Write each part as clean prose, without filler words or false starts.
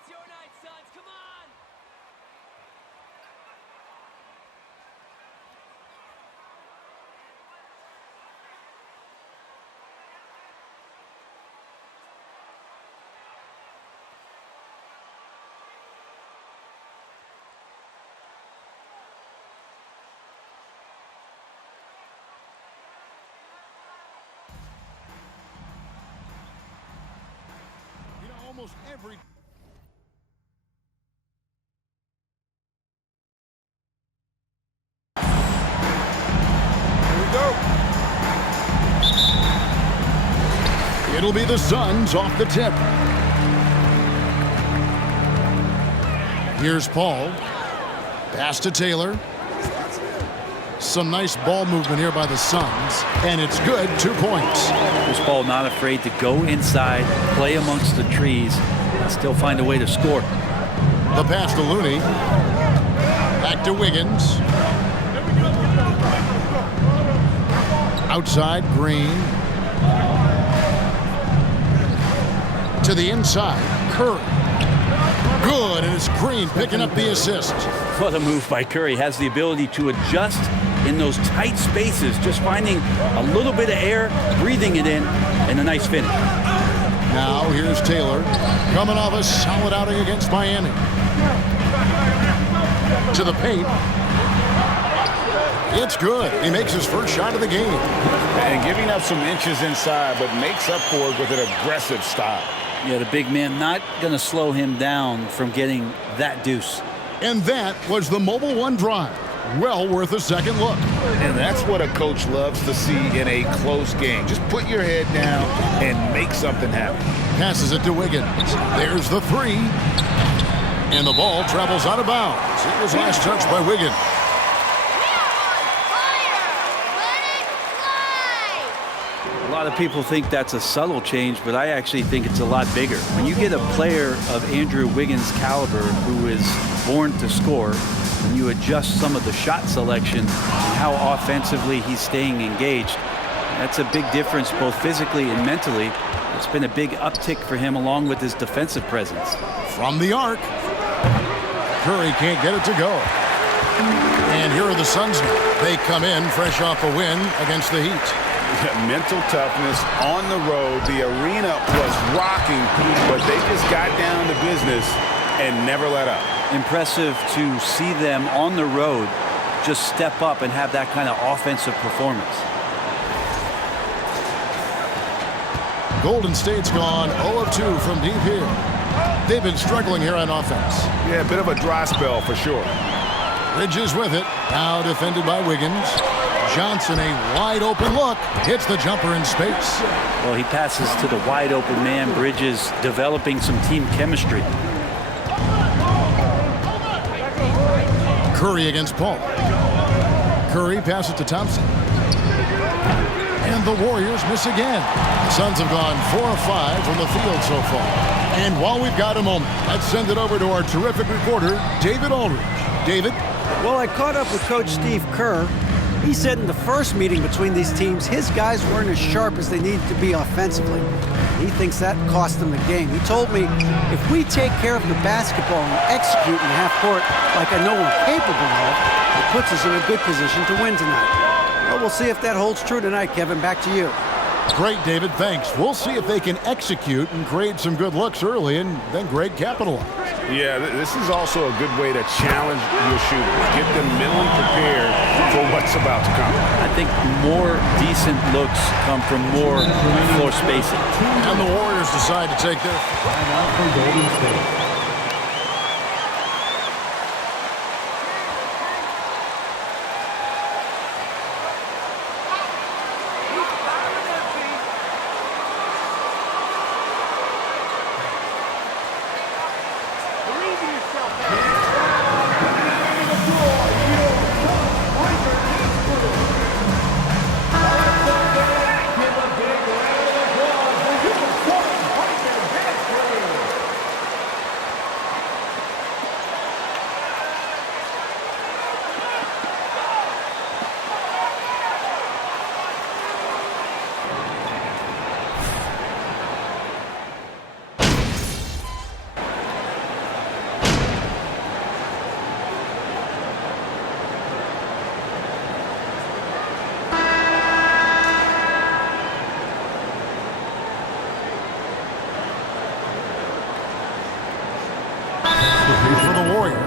It's your night, Suns. Come on! Almost every Here we go. It'll be the Suns off the tip. Here's Paul. Pass to Taylor. Some nice ball movement here by the Suns, and it's good. 2 points. This ball not afraid to go inside, play amongst the trees, and still find a way to score. The pass to Looney. Back to Wiggins. Outside, Green. To the inside, Curry. Good, and it's Green picking up the assist. What a move by Curry. Has the ability to adjust in those tight spaces, just finding a little bit of air, breathing it in, and a nice finish. Now here's Taylor, coming off a solid outing against Miami. To the paint. It's good. He makes his first shot of the game. And giving up some inches inside, but makes up for it with an aggressive style. Yeah, the big man not going to slow him down from getting that deuce. And that was the Mobile One drive. Well worth a second look. And that's what a coach loves to see in a close game. Just put your head down and make something happen. Passes it to Wiggins. There's the three. And the ball travels out of bounds. It was last touched by Wiggins. A lot of people think that's a subtle change, but I actually think it's a lot bigger. When you get a player of Andrew Wiggins' caliber who is born to score, and you adjust some of the shot selection and how offensively he's staying engaged, that's a big difference both physically and mentally. It's been a big uptick for him along with his defensive presence. From the arc, Curry can't get it to go. And here are the Suns now. They come in fresh off a win against the Heat. Mental toughness on the road. The arena was rocking, but they just got down to business and never let up. Impressive to see them on the road just step up and have that kind of offensive performance. Golden State's gone 0 of 2 from deep here. They've been struggling here on offense. Yeah, a bit of a dry spell for sure. Bridges with it. Now defended by Wiggins. Johnson, a wide open look. Hits the jumper in space. Well, he passes to the wide open man. Bridges developing some team chemistry. Curry against Paul. Curry passes to Thompson. And the Warriors miss again. The Suns have gone 4 of 5 from the field so far. And while we've got a moment, let's send it over to our terrific reporter, David Aldridge. David? Well, I caught up with Coach Steve Kerr. He said in the first meeting between these teams, his guys weren't as sharp as they needed to be offensively. He thinks that cost them the game. He told me, if we take care of the basketball and execute in the half court like I know we're capable of, it puts us in a good position to win tonight. Well, we'll see if that holds true tonight, Kevin. Back to you. Great, David. Thanks. We'll see if they can execute and create some good looks early and then great capitalize. Yeah, this is also a good way to challenge your shooters. Get them mentally prepared for what's about to come. I think more decent looks come from more floor spacing. And the Warriors decide to take their timeout from Golden State.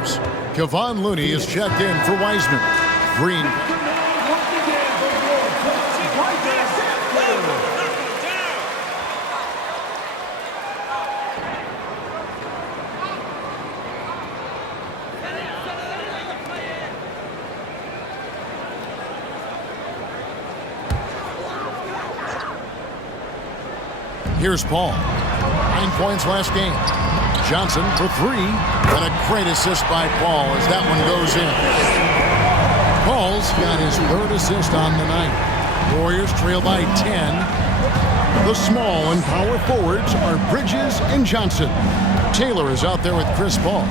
Warriors. Kevon Looney is checked in for Wiseman. Green. Here's Paul. 9 points last game. Johnson for 3. And a great assist by Paul as that one goes in. Paul's got his 3rd assist on the night. Warriors trail by 10. The small and power forwards are Bridges and Johnson. Taylor is out there with Chris Paul.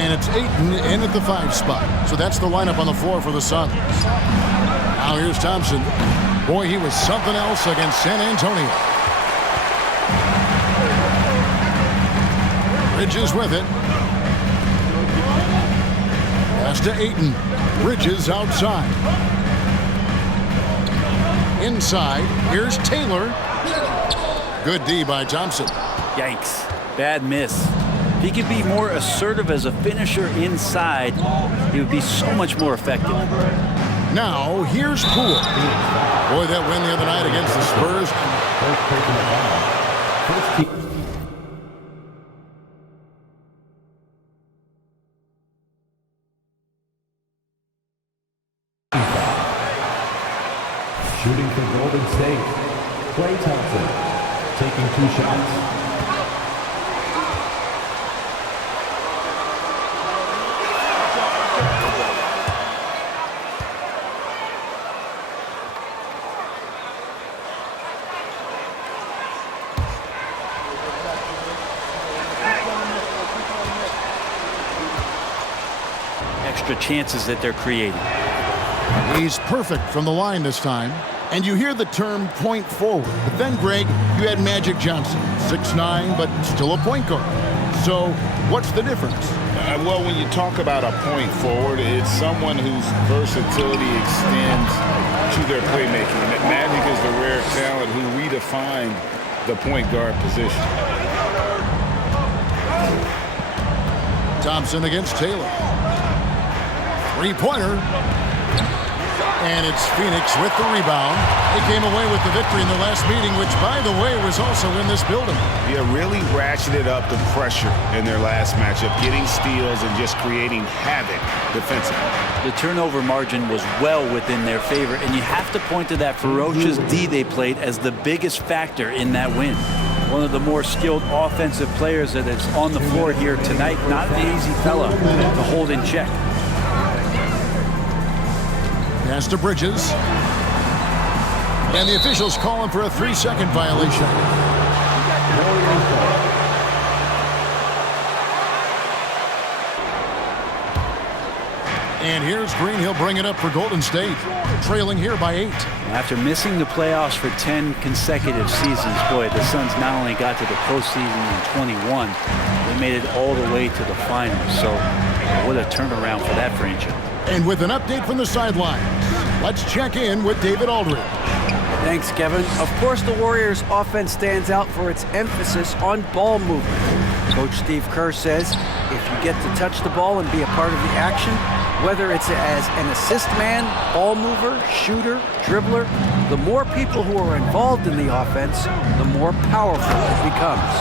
And it's Ayton in at the 5 spot. So that's the lineup on the floor for the Suns. Now here's Thompson. Boy, he was something else against San Antonio. Bridges with it. Pass to Ayton. Bridges outside. Inside. Here's Taylor. Good D by Thompson. Yikes. Bad miss. If he could be more assertive as a finisher inside, he would be so much more effective. Now, here's Poole. Boy, that win the other night against the Spurs. Shooting for Golden State, Klay Thompson taking 2 shots. Extra chances that they're creating. He's perfect from the line this time. And you hear the term point forward. But then, Greg, you had Magic Johnson, 6'9", but still a point guard. So what's the difference? Well, when you talk about a point forward, it's someone whose versatility extends to their playmaking. Magic is the rare talent who redefined the point guard position. Thompson against Taylor. 3-pointer. And it's Phoenix with the rebound. They came away with the victory in the last meeting, which, by the way, was also in this building. Yeah, really ratcheted up the pressure in their last matchup, getting steals and just creating havoc defensively. The turnover margin was well within their favor, and you have to point to that ferocious D they played as the biggest factor in that win. One of the more skilled offensive players that is on the floor here tonight. Not an easy fella to hold in check. Pass to Bridges. And the officials call him for a 3-second violation. And here's Green. He'll bring it up for Golden State. Trailing here by 8. After missing the playoffs for 10 consecutive seasons, boy, the Suns not only got to the postseason in 21, they made it all the way to the finals. So what a turnaround for that franchise. And with an update from the sidelines, let's check in with David Aldridge. Thanks, Kevin. Of course, the Warriors' offense stands out for its emphasis on ball movement. Coach Steve Kerr says if you get to touch the ball and be a part of the action, whether it's as an assist man, ball mover, shooter, dribbler, the more people who are involved in the offense, the more powerful it becomes.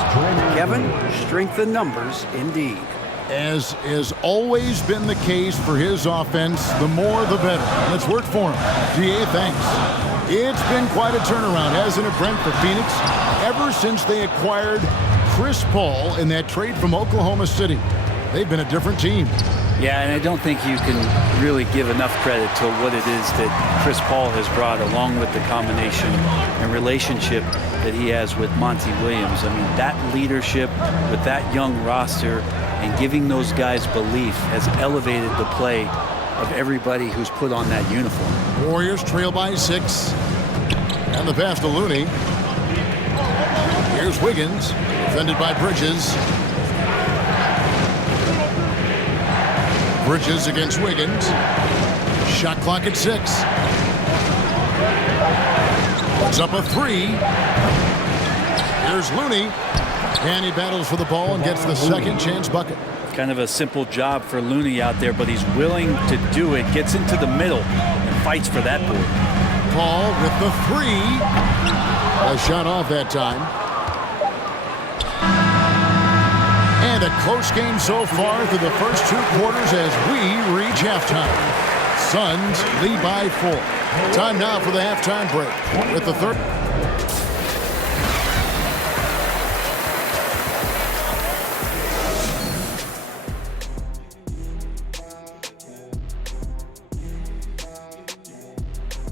Kevin, strength in numbers indeed. As has always been the case for his offense, the more the better. Let's work for him. GA, thanks. It's been quite a turnaround, hasn't it, Brent, for Phoenix? Ever since they acquired Chris Paul in that trade from Oklahoma City, they've been a different team. Yeah, and I don't think you can really give enough credit to what it is that Chris Paul has brought, along with the combination and relationship that he has with Monty Williams. I mean, that leadership with that young roster and giving those guys belief has elevated the play of everybody who's put on that uniform. Warriors trail by 6. And the pass to Looney. Here's Wiggins, defended by Bridges. Bridges against Wiggins. Shot clock at 6. Puts up a 3. Here's Looney. And he battles for the ball and gets the second chance bucket. Kind of a simple job for Looney out there, but he's willing to do it. Gets into the middle and fights for that board. Paul with the 3. A shot off that time. And a close game so far through the first 2 quarters as we reach halftime. Suns lead by 4. Time now for the halftime break with the third.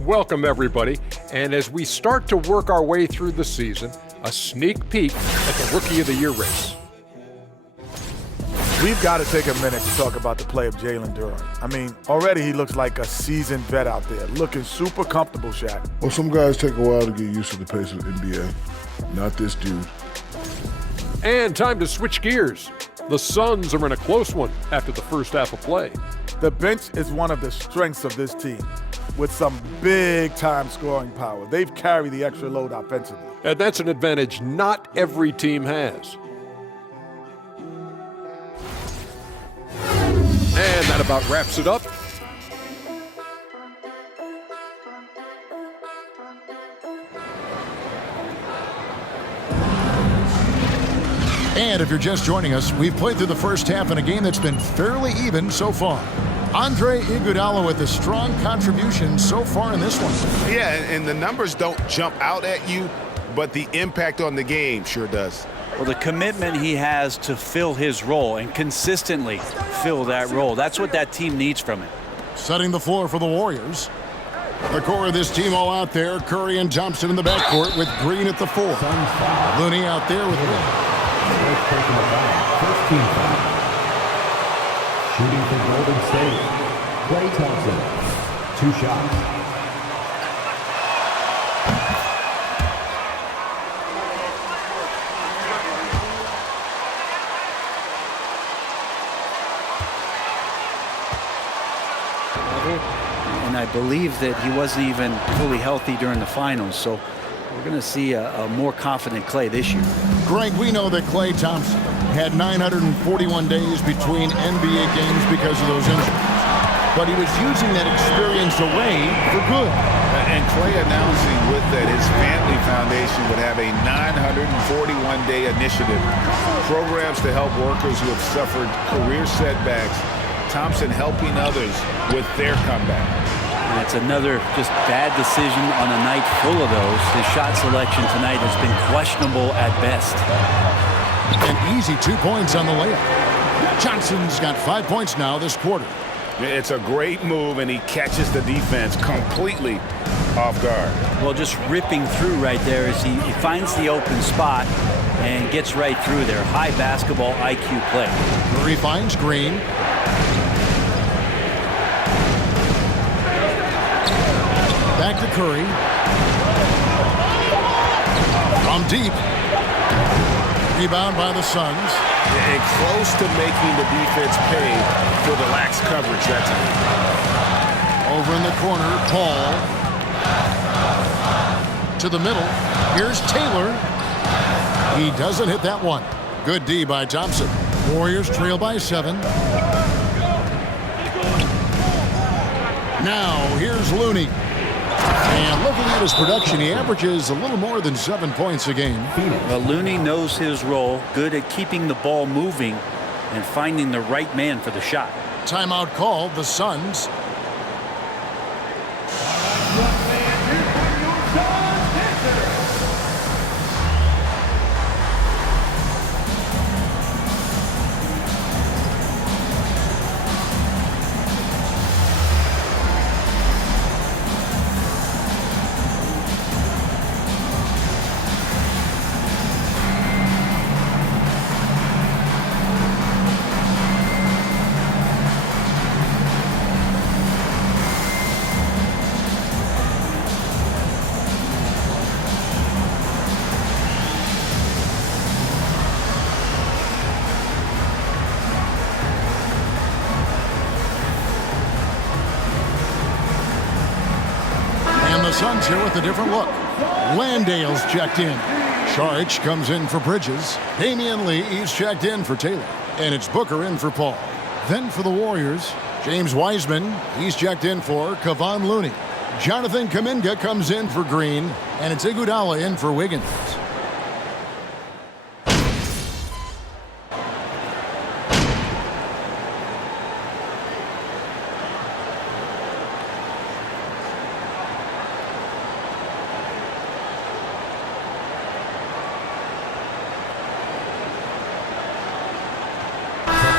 Welcome, everybody. And as we start to work our way through the season, a sneak peek at the Rookie of the Year race. We've got to take a minute to talk about the play of Jalen Duren. I mean, already he looks like a seasoned vet out there, looking super comfortable, Shaq. Well, some guys take a while to get used to the pace of the NBA. Not this dude. And time to switch gears. The Suns are in a close one after the first half of play. The bench is one of the strengths of this team, with some big-time scoring power. They've carried the extra load offensively. And that's an advantage not every team has. And that about wraps it up. And if you're just joining us, we've played through the first half in a game that's been fairly even so far. Andre Iguodala with a strong contribution so far in this one. Yeah, and the numbers don't jump out at you, but the impact on the game sure does. Well, the commitment he has to fill his role and consistently fill that role, that's what that team needs from him. Setting the floor for the Warriors. The core of this team all out there. Curry and Thompson in the backcourt with Green at the 4. Looney out there with Will. First team foul. Shooting for Golden State, Klay Thompson. 2 shots. And I believe that he wasn't even fully healthy during the finals, so we're going to see a more confident Klay this year. Greg, we know that Klay Thompson had 941 days between NBA games because of those injuries. But he was using that experience away for good. And Klay announcing with that his family foundation would have a 941-day initiative. Programs to help workers who have suffered career setbacks. Thompson helping others with their comeback. And it's another just bad decision on a night full of those. His shot selection tonight has been questionable at best. An easy 2 points on the layup. Johnson's got 5 points now this quarter. It's a great move, and he catches the defense completely off guard. Well, just ripping through right there as he finds the open spot and gets right through there. High basketball IQ play. Curry finds Green. Back to Curry. From deep. Rebound by the Suns. And close to making the defense pay for the lax coverage that time. Over in the corner, Paul. To the middle. Here's Taylor. He doesn't hit that one. Good D by Thompson. Warriors trail by 7. Now, here's Looney. And looking at his production, he averages a little more than 7 points a game. Well, Looney knows his role, good at keeping the ball moving and finding the right man for the shot. Timeout called, the Suns. The Suns here with a different look. Landale's checked in. Saric comes in for Bridges. Damian Lee is checked in for Taylor. and it's Booker in for Paul. Then for the Warriors, James Wiseman, he's checked in for Kevon Looney. Jonathan Kuminga comes in for Green, and it's Iguodala in for Wiggins.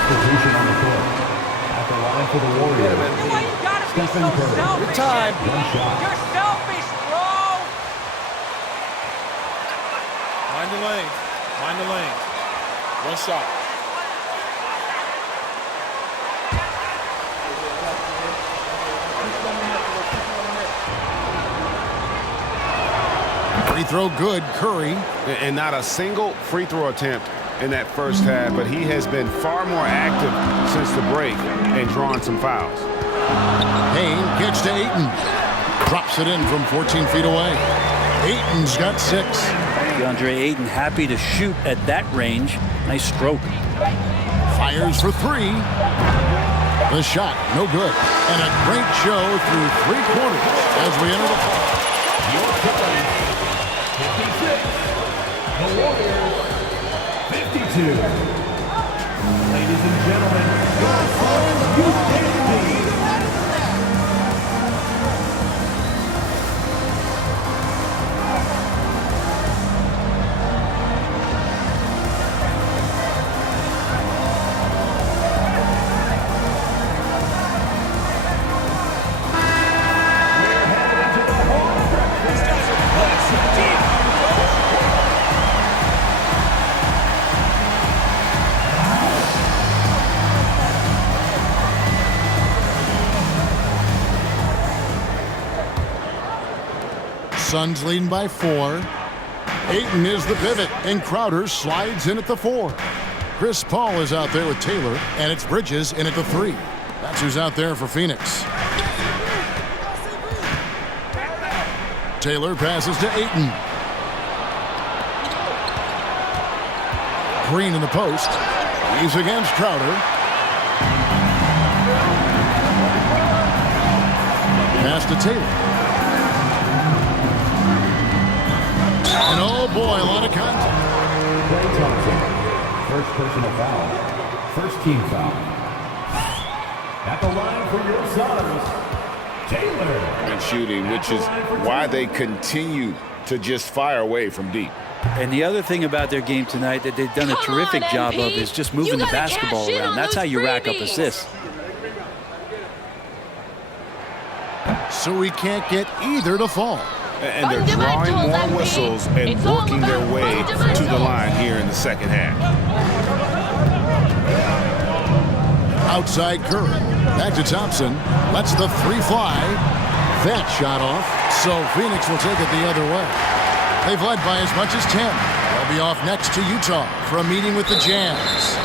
Substitution on the court. At the line for the Warriors. Why you gotta be Stephen so Curry. selfish? Time. One shot. You're selfish, bro. Mind the lanes. Mind the lanes. One shot. Free throw good, Curry. And not a single free throw attempt in that first half, but he has been far more active since the break and drawing some fouls. Payne gets to Ayton. Drops it in from 14 feet away. Ayton's got 6. DeAndre Ayton happy to shoot at that range. Nice stroke. Fires for 3. The shot, no good. And a great show through 3 quarters as we enter the fourth. Your time, 56. The Warriors, 52. Ladies and gentlemen, your first Houston team. Suns leading by 4. Ayton is the pivot, and Crowder slides in at the 4. Chris Paul is out there with Taylor, and it's Bridges in at the 3. That's who's out there for Phoenix. Taylor passes to Ayton. Green in the post. He's against Crowder. Pass to Taylor. And oh boy, a lot of contact. Klay Thompson, first personal foul. First team foul. At the line for your Suns, Taylor. And shooting, which is why they continue to just fire away from deep. And the other thing about their game tonight that they've done a terrific job of is just moving the basketball around. That's how you rack up assists. So we can't get either to fall. And they're drawing more whistles and working their way to the line here in the second half. Outside Curry. Back to Thompson. Lets the 3 fly. That shot off. So Phoenix will take it the other way. They've led by as much as 10. They'll be off next to Utah for a meeting with the Jazz.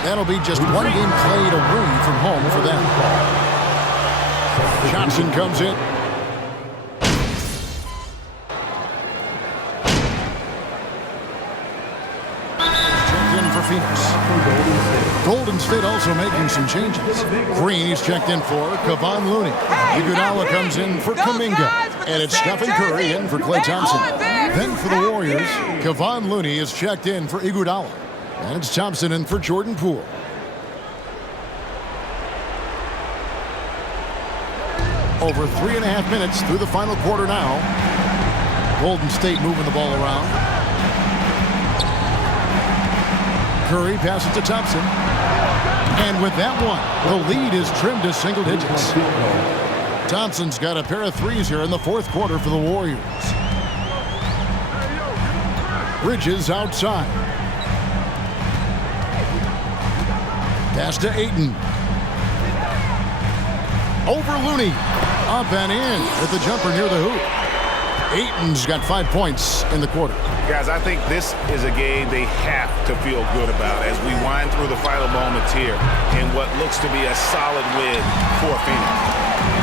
That'll be just 1 game played away from home for them. Johnson comes in. Phoenix. Golden State also making some changes. Green is checked in for Kevon Looney. Iguodala comes in for Kuminga. And it's Stephen Curry in for Klay Thompson. Then for the Warriors, Kevon Looney is checked in for Iguodala. And it's Thompson in for Jordan Poole. Over 3.5 minutes through the final quarter now. Golden State moving the ball around. Curry passes to Thompson. And with that one, the lead is trimmed to single digits. Thompson's got a pair of 3s here in the 4th quarter for the Warriors. Bridges outside. Pass to Ayton. Over Looney. Up and in with the jumper near the hoop. Ayton's got 5 points in the quarter. Guys, I think this is a game they have to feel good about as we wind through the final moments here in what looks to be a solid win for Phoenix.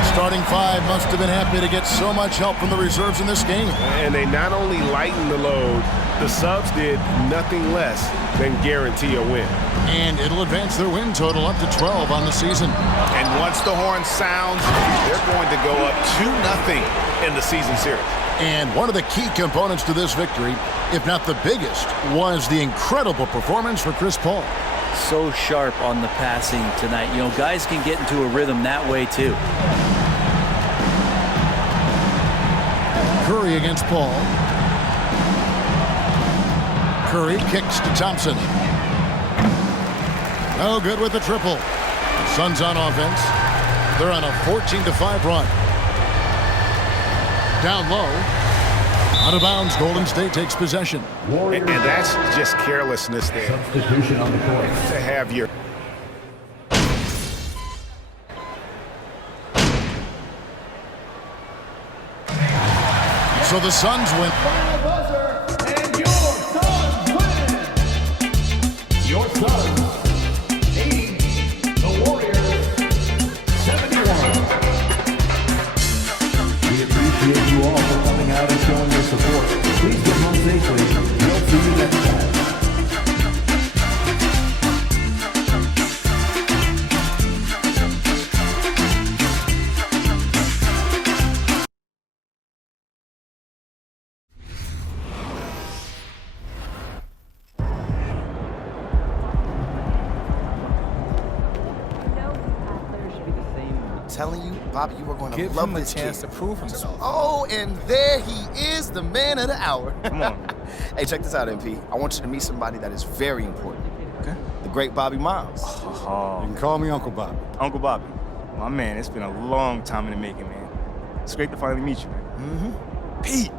Starting 5 must have been happy to get so much help from the reserves in this game. And they not only lighten the load, The subs did nothing less than guarantee a win. And it'll advance their win total up to 12 on the season. And once the horn sounds, they're going to go up 2-0 in the season series. And one of the key components to this victory, if not the biggest, was the incredible performance for Chris Paul. So sharp on the passing tonight. You know, guys can get into a rhythm that way too. Curry against Paul. Curry kicks to Thompson. No good with the triple. Suns on offense. They're on a 14-5 run. Down low. Out of bounds, Golden State takes possession. And that's just carelessness there. Substitution on the court. To have your... So the Suns win. Final buzzer, and your Suns win. Your Suns 80, the Warriors 71. We appreciate you all for coming out and showing your support. Please get home safely. We'll see you next time. Telling you, Bobby, you are going to Give love him a this chance kid. to prove himself. Oh, and there he is, the man of the hour. Come on. Hey, check this out, MP. I want you to meet somebody that is very important. Okay. The great Bobby Miles. Oh, You can call me Uncle Bob. Uncle Bobby, my man, it's been a long time in the making, man. It's great to finally meet you, man. Mm-hmm. Pete,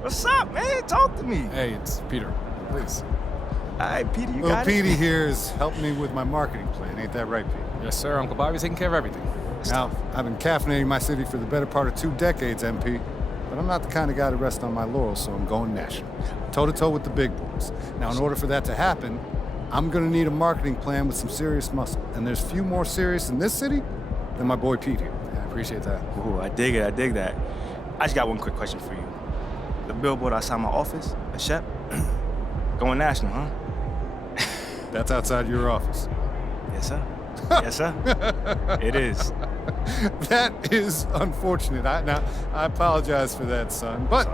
what's up, man? Talk to me. Hey, it's Peter. Please. All right, Peter, you Little got it? Petey here is helping me with my marketing plan. Ain't that right, Pete? Yes, sir. Uncle Bobby's taking care of everything. Now, I've been caffeinating my city for the better part of 2 decades, MP. But I'm not the kind of guy to rest on my laurels, so I'm going national. Toe-to-toe with the big boys. Now, in order for that to happen, I'm going to need a marketing plan with some serious muscle. And there's few more serious in this city than my boy Pete here. Yeah, I appreciate that. Ooh, I dig it, I dig that. I just got one quick question for you. The billboard outside my office, a Shep, going national, huh? That's outside your office. Yes, sir. Yes, sir. It is. That is unfortunate. I apologize for that, son. But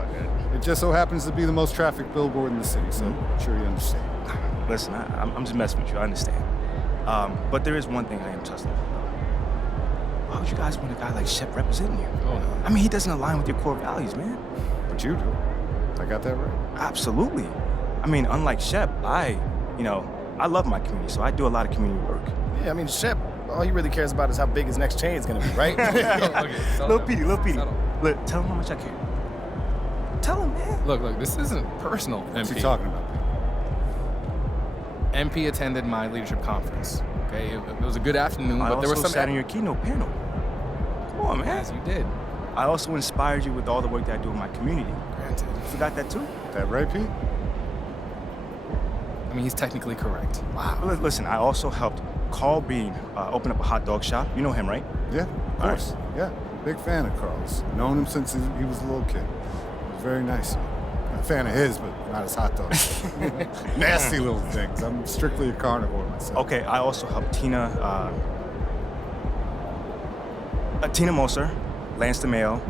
it just so happens to be the most trafficked billboard in the city, so I'm sure you understand. Listen, I'm just messing with you. I understand. But there is one thing I am trusting about. Why would you guys want a guy like Shep representing you? Oh, no. I mean, he doesn't align with your core values, man. But you do. I got that right? Absolutely. I mean, unlike Shep, I love my community, so I do a lot of community work. Yeah, I mean, Shep, all he really cares about is how big his next chain is going to be, right? Lil Petey. Look, tell him how much I care. Tell him, man. Look, this isn't personal, What's MP. he talking about? MP attended my leadership conference. Okay, it was a good afternoon, but there was some. sat in your keynote panel. Come on, man. Yes, you did. I also inspired you with all the work that I do in my community. Granted. You forgot that too? That right, Pete? I mean, he's technically correct. Wow. Listen, I also helped Carl Bean open up a hot dog shop. You know him, right? Yeah, of course. Yeah, big fan of Carl's. Known him since he was a little kid. He was very nice. I'm a fan of his, but not his hot dogs. Nasty little things. I'm strictly a carnivore myself. Okay, I also helped Tina Moser, Lance DeMayo,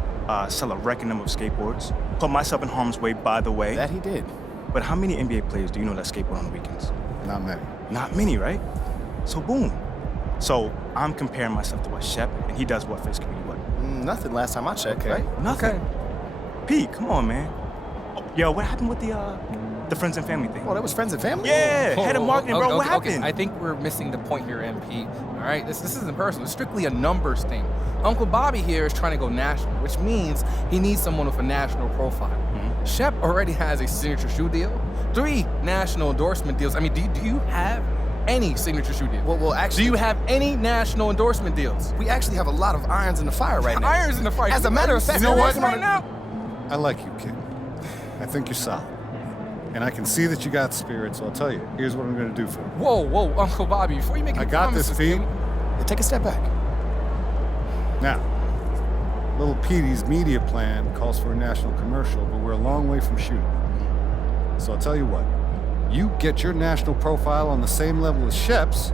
sell a record number of skateboards. Put myself in harm's way, by the way. That he did. But how many NBA players do you know that skateboard on the weekends? Not many. Not many, right? So boom. So I'm comparing myself to what Shep, and he does what for his community, what? Nothing last time I checked, right? Nothing. Okay. Pete, come on, man. Yo, what happened with the friends and family thing? Oh, that was friends and family? Yeah, head of marketing, bro. What happened? Okay. I think we're missing the point here, MP. All right, this isn't personal. It's strictly a numbers thing. Uncle Bobby here is trying to go national, which means he needs someone with a national profile. Mm-hmm. Shep already has a signature shoe deal, 3 national endorsement deals. I mean, do you have any signature shoe deals? Well, actually, do you have any national endorsement deals? We actually have a lot of irons in the fire right now. Irons in the fire. As a matter of fact, you know what? Right now? I like you, kid. I think you're solid. And I can see that you got spirit, so I'll tell you, here's what I'm going to do for you. Whoa, Uncle Bobby, before you make any I got promises, this, Pete. Take a step back. Now, little Petey's media plan calls for a national commercial, but we're a long way from shooting. So I'll tell you what. You get your national profile on the same level as Shep's,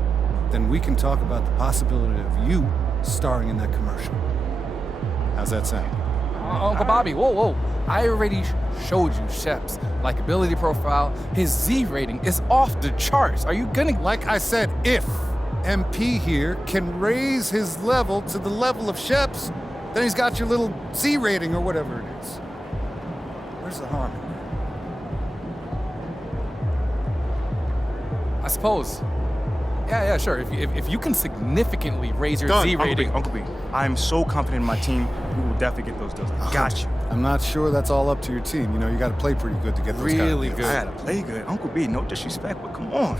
then we can talk about the possibility of you starring in that commercial. How's that sound? Uncle Bobby, whoa. I already showed you Shep's likability profile. His Z rating is off the charts. Are you gonna... Like I said, if MP here can raise his level to the level of Shep's, then he's got your little Z rating or whatever it is. Where's the harm in that? I suppose. Yeah, sure. If you can significantly raise your Z rating... Uncle B, I'm so confident in my team, we will definitely get those deals. I got you. I'm not sure that's all up to your team. You know, you got to play pretty good to get those really kind of good. I got to play good. Uncle B, no disrespect, but come on.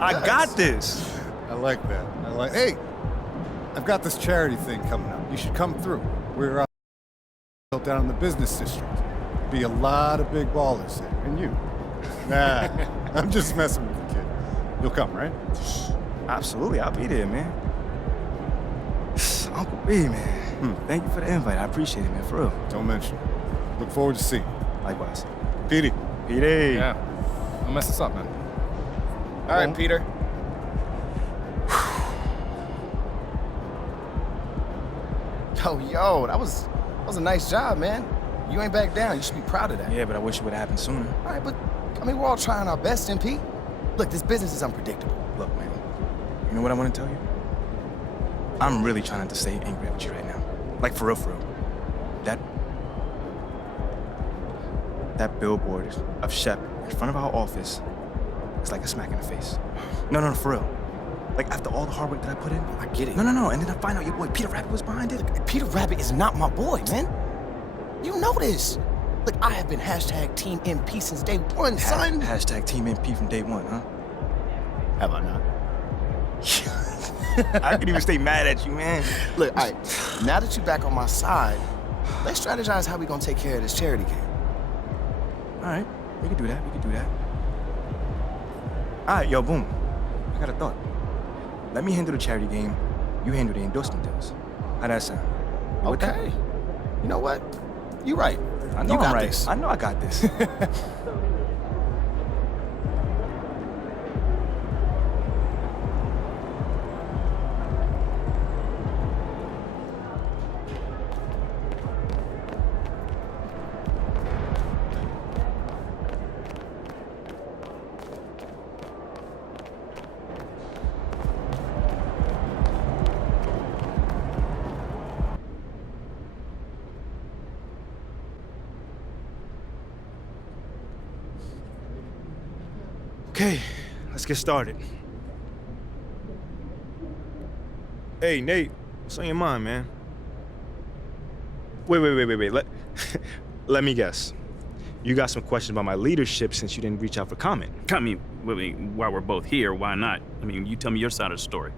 I got this. I like that. Hey, I've got this charity thing coming up. You should come through. We're down in the business district. Be a lot of big ballers there. And you. Nah, I'm just messing with the kid. You'll come, right? Absolutely, I'll be there, man. Uncle B, man. Thank you for the invite. I appreciate it, man, for real. Don't mention it. Look forward to seeing you. Likewise. Petey. Yeah. Don't mess this up, man. All right, Peter. Yo, that was a nice job, man. You ain't back down. You should be proud of that. Yeah, but I wish it would have happened sooner. All right, but, I mean, we're all trying our best, MP. Look, this business is unpredictable. Look, man, you know what I want to tell you? I'm really trying not to stay angry at you right now. Like, for real, for real. That billboard of Shep in front of our office is like a smack in the face. No, for real. Like, after all the hard work that I put in. I get it. No, and then I find out your boy Peter Rabbit was behind it. Look, Peter Rabbit is not my boy, man. You know this. Look, I have been hashtag Team MP since day one, son. Hashtag Team MP from day one, huh? Have I not? I can even stay mad at you, man. Look, all right, now that you're back on my side, let's strategize how we gonna take care of this charity game. All right, we can do that. All right, yo, boom. I got a thought. Let me handle the charity game. You handle the endorsement deals. How that sound? Okay. You know what? You're right. I know you got I'm right. this. I know I got this. Okay, let's get started. Hey, Nate, what's on your mind, man? Wait. Let me guess. You got some questions about my leadership since you didn't reach out for comment. I mean, while we're both here, why not? I mean, you tell me your side of the story.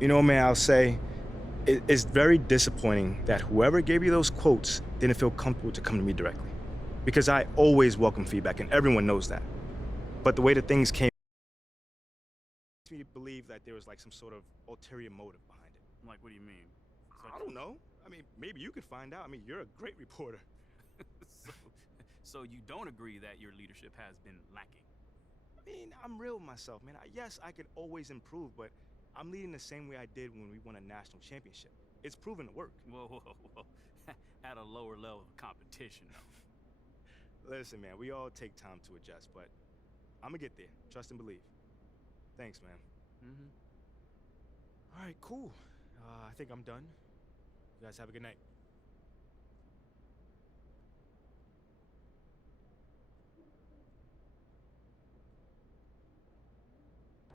You know, man, I'll say it's very disappointing that whoever gave you those quotes didn't feel comfortable to come to me directly. Because I always welcome feedback, and everyone knows that. But the way that things came makes me believe that there was like some sort of ulterior motive behind it. Like, what do you mean? I don't know. I mean, maybe you could find out. I mean, you're a great reporter. So you don't agree that your leadership has been lacking? I mean, I'm real with myself, man. Yes, I could always improve, but I'm leading the same way I did when we won a national championship. It's proven to work. Whoa. At a lower level of competition, though. Listen, man, we all take time to adjust, but I'm gonna get there. Trust and believe. Thanks, man. All right, cool. I think I'm done. You guys have a good night.